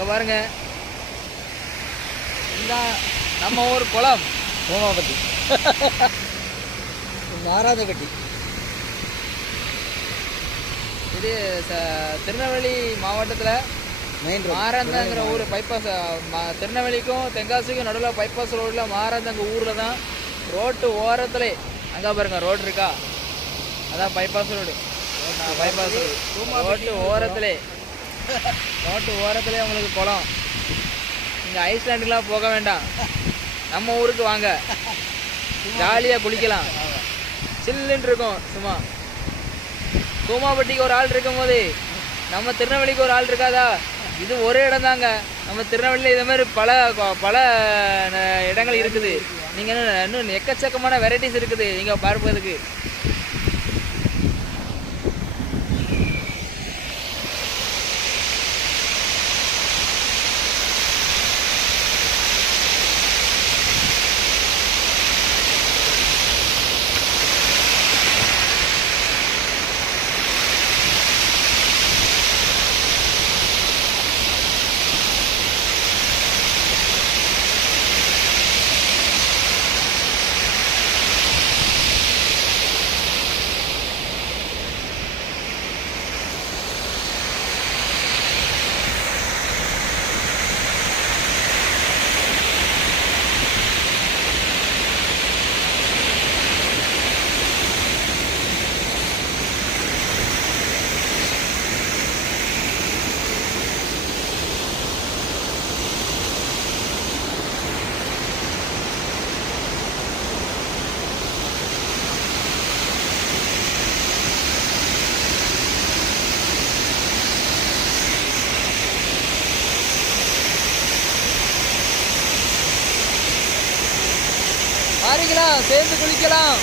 இங்கே பாருங்க, இதுதான் நம்ம ஊர் குளம் கோமாபட்டி மாராதப்பட்டி. இது திருநெல்வேலி மாவட்டத்தில் மெயின் ரோடு மாராந்தங்கிற ஊர் பைபாஸ். திருநெல்வேலிக்கும் தென்காசிக்கும் நடுவில் பைபாஸ் ரோடில் மாராந்தங்க ஊரில் தான் ரோட்டு ஓரத்துல அங்கே பாருங்க ரோடு இருக்கா, அதான் பைபாஸ் ரோடு. பைபாஸ் ரோட்டு ஓரத்துலே உங்களுக்கு குளம். நீங்கள் ஐஸ்லாண்டுக்கெலாம் போக வேண்டாம், நம்ம ஊருக்கு வாங்க, ஜாலியாக குளிக்கலாம், சில்லுன்னு இருக்கும். சும்மா கோமாபட்டிக்கு ஒரு ஆள் இருக்கும் போது நம்ம திருநெல்வேலிக்கு ஒரு ஆள் இருக்காதா? இது ஒரே இடம் தாங்க. நம்ம திருநெல்வேலியில் இது மாதிரி பல இடங்கள் இருக்குது. நீங்கள் இன்னும் எக்கச்சக்கமான வெரைட்டிஸ் இருக்குது நீங்கள் பார்ப்பதுக்கு. பாருங்களா, சேர்ந்து குளிக்கலாம்.